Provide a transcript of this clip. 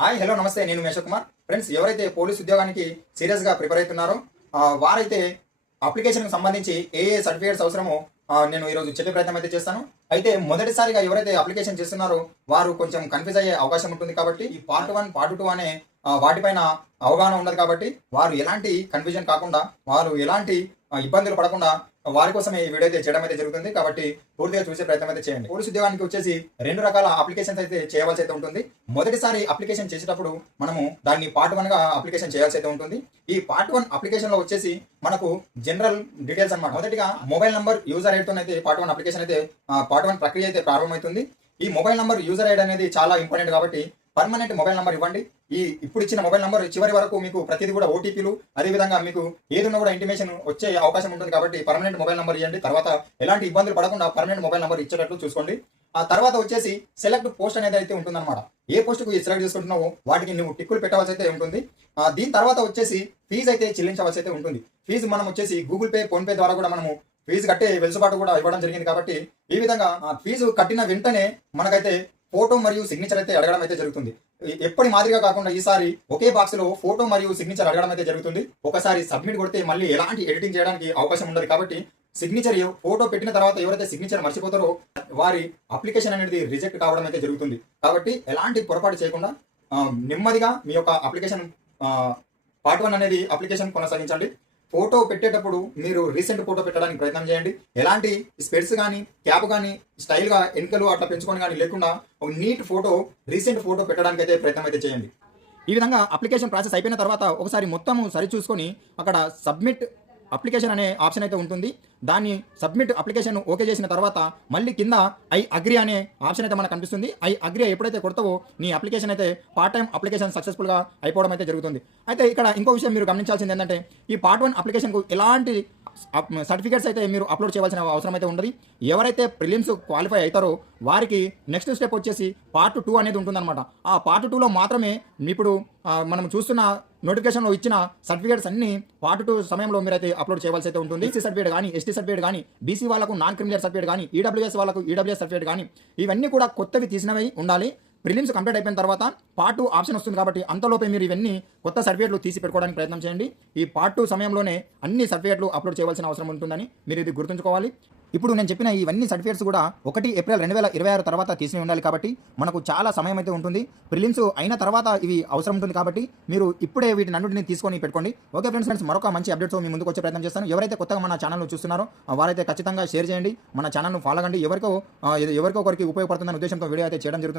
Hi hello నమస్తే, నేను మేష కుమార్. ఫ్రెండ్స్, ఎవరైతే పోలీస్ ఉద్యోగానికి సీరియస్గా ప్రిపేర్ అవుతున్నారో వారైతే అప్లికేషన్కి సంబంధించి ఏ ఏ సర్టిఫికేట్స్ అవసరమో నేను ఈరోజు చెప్పే ప్రయత్నం అయితే చేస్తాను. అయితే మొదటిసారిగా ఎవరైతే అప్లికేషన్ చేస్తున్నారో వారు కొంచెం కన్ఫ్యూజ్ అయ్యే అవకాశం ఉంటుంది. కాబట్టి ఈ పార్ట్ 1 పార్ట్ 2 అనే వాటిపైన అవగాహన ఉండదు. కాబట్టి వారు ఎలాంటి కన్ఫ్యూజన్ కాకుండా, వారు ఎలాంటి ఇబ్బందులు పడకుండా వారి కోసమే ఈ వీడియో అయితే చేయడం అయితే జరుగుతుంది. కాబట్టి పూర్తిగా చూసే ప్రయత్నం అయితే చేయండి. పోలీస్ ఉద్యోగానికి వచ్చేసి 2 రకాల అప్లికేషన్స్ అయితే చేయవలసి అయితే ఉంటుంది. మొదటిసారి అప్లికేషన్ చేసేటప్పుడు మనము దాన్ని పార్ట్ 1 గా అప్లికేషన్ చేయాల్సి అయితే ఉంటుంది. ఈ పార్ట్ 1 అప్లికేషన్ లో వచ్చేసి మనకు జనరల్ డీటెయిల్స్ అన్నమాట. మొదటిగా మొబైల్ నంబర్, యూజర్ ఐడి తోనైతే పార్ట్ 1 అప్లికేషన్ అయితే పార్ట్ 1 ప్రక్రియ అయితే ప్రారంభమవుతుంది. ఈ మొబైల్ నంబర్, యూజర్ ఐడి అనేది చాలా ఇంపార్టెంట్. కాబట్టి పర్మనెంట్ మొబైల్ నంబర్ ఇవ్వండి. ఇప్పుడు ఇచ్చిన మొబైల్ నంబర్ చివరి వరకు మీకు ప్రతిదీ కూడా ఓటీపీలు, అదేవిధంగా మీకు ఏదైనా కూడా ఇంటిమేషన్ వచ్చే అవకాశం ఉంటుంది. కాబట్టి పర్మనెంట్ మొబైల్ నంబర్ ఇవ్వండి. తర్వాత ఎలాంటి ఇబ్బందులు పడకుండా పర్మనెంట్ మొబైల్ నంబర్ ఇచ్చేటట్లు చూసుకోండి. ఆ తర్వాత వచ్చేసి సెలెక్ట్ పోస్ట్ అనేది అయితే ఉంటుందన్నమాట. ఏ పోస్టుకు సెలెక్ట్ చేసుకుంటున్నావో వాటికి నువ్వు టిక్కులు పెట్టవలసి అయితే ఉంటుంది. దీని తర్వాత వచ్చేసి ఫీజు అయితే చెల్లించవలసి అయితే ఉంటుంది. ఫీజు మనం వచ్చేసి గూగుల్ పే, ఫోన్ పే ద్వారా కూడా మనము ఫీజు కట్టే వెసులుబాటు కూడా ఇవ్వడం జరిగింది. కాబట్టి ఈ విధంగా ఫీజు కట్టిన వెంటనే మనకైతే ఫోటో మరియు సిగ్నేచర్ అయితే అడగడం అయితే జరుగుతుంది. ఎప్పటి మాదిరిగా కాకుండా ఈసారి ఒకే బాక్స్ లో ఫోటో మరియు సిగ్నేచర్ అడగడం అయితే జరుగుతుంది. ఒకసారి సబ్మిట్ కొడితే మళ్ళీ ఎలాంటి ఎడిటింగ్ చేయడానికి అవకాశం ఉండదు. కాబట్టి సిగ్నేచర్ ఫోటో పెట్టిన తర్వాత ఎవరైతే సిగ్నేచర్ మర్చిపోతారో వారి అప్లికేషన్ అనేది రిజెక్ట్ కావడం అయితే జరుగుతుంది. కాబట్టి ఎలాంటి పొరపాటు చేయకుండా నెమ్మదిగా మీ యొక్క అప్లికేషన్ పార్ట్ 1 అనేది అప్లికేషన్ కొనసాగించండి. ఫోటో పెట్టేటప్పుడు మీరు రీసెంట్ ఫోటో పెట్టడానికి ప్రయత్నం చేయండి. ఎలాంటి స్పెట్స్ కానీ, క్యాప్ కానీ, స్టైల్గా ఎన్నికలు అట్లా పెంచుకొని కానీ లేకుండా ఒక నీట్ ఫోటో, రీసెంట్ ఫోటో పెట్టడానికి అయితే ప్రయత్నం అయితే చేయండి. ఈ విధంగా అప్లికేషన్ ప్రాసెస్ అయిపోయిన తర్వాత ఒకసారి మొత్తము సరి చూసుకొని అక్కడ సబ్మిట్ అప్లికేషన్ అనే ఆప్షన్ అయితే ఉంటుంది. దాన్ని సబ్మిట్ అప్లికేషన్ ఓకే చేసిన తర్వాత మళ్ళీ కింద ఐ అగ్రి అనే ఆప్షన్ అయితే మనకు కనిపిస్తుంది. ఐ అగ్రి ఎప్పుడైతే కొడతావో నీ అప్లికేషన్ అయితే పార్ట్ టైం అప్లికేషన్ సక్సెస్ఫుల్గా అయిపోవడం అయితే జరుగుతుంది. అయితే ఇక్కడ ఇంకో విషయం మీరు గమనించాల్సింది ఏంటంటే ఈ పార్ట్ 1 అప్లికేషన్కు ఎలాంటి సర్టిఫికేట్స్ అయితే మీరు అప్లోడ్ చేయవలసిన అవసరం అయితే ఉండదు. ఎవరైతే ప్రిలిమ్స్ క్వాలిఫై అవుతారో వారికి నెక్స్ట్ స్టెప్ వచ్చేసి పార్ట్ 2 అనేది ఉంటుందన్నమాట. ఆ పార్ట్ 2లో మాత్రమే ఇప్పుడు మనం చూస్తున్న నోటిఫికేషన్లో ఇచ్చిన సర్టిఫికేట్స్ అన్ని పార్ట్ 2 సమయంలో మీరైతే అప్లోడ్ చేయవలసి అయితే ఉంటుంది. ఎస్సీ సర్టిఫికేట్ కానీ, ఎస్టీ సర్టిఫికేట్ కానీ, బీసీ వాళ్ళకు నాన్ క్రిమినల్ సర్టిఫికేట్ కానీ, ఈడబ్ల్యూఎస్ వాళ్ళకు ఈడబ్ల్యూఎస్ సర్టిఫికేట్ కానీ, ఇవన్నీ కూడా కొత్తవి తీసినవి ఉండాలి. ప్రిలిమ్స్ కంప్లీట్ అయిపోయిన తర్వాత పార్ట్ 2 ఆప్షన్ వస్తుంది. కాబట్టి అంతలోపే మీరు ఇవన్నీ కొత్త సర్టిఫికేట్లు తీసి పెట్టుకోవడానికి ప్రయత్నం చేయండి. ఈ పార్ట్ 2 సమయంలోనే అన్ని సర్టిఫికేట్లు అప్లోడ్ చేయవలసిన అవసరం ఉంటుందని మీరు ఇది గుర్తుంచుకోవాలి. ఇప్పుడు నేను చెప్పిన ఇవన్నీ సర్టిఫికేట్స్ కూడా 1 ఏప్రిల్ 2026 తర్వాత తీసి ఉండాలి. కాబట్టి మనకు చాలా సమయం అయితే ఉంటుంది. ప్రిలిమ్స్ అయిన తర్వాత ఇవి అవసరం ఉంటుంది. కాబట్టి మీరు ఇప్పుడే వీటిని అన్నింటిని తీసుకొని పెట్టుకోండి. ఓకే ఫ్రెండ్స్, మరొక మంచి అప్డేట్స్ మీ ముందుకు వచ్చే ప్రయత్నం చేస్తాను. ఎవరైతే కొత్తగా మన ఛానల్ చూస్తున్నారో వారైతే ఖచ్చితంగా షేర్ చేయండి, మన ఛానల్ను ఫాలో కండి. ఎవరికో ఒకరికి ఉపయోగపడుతుందనే ఉద్దేశంతో వీడియో అయితే చేయడం జరుగుతుంది.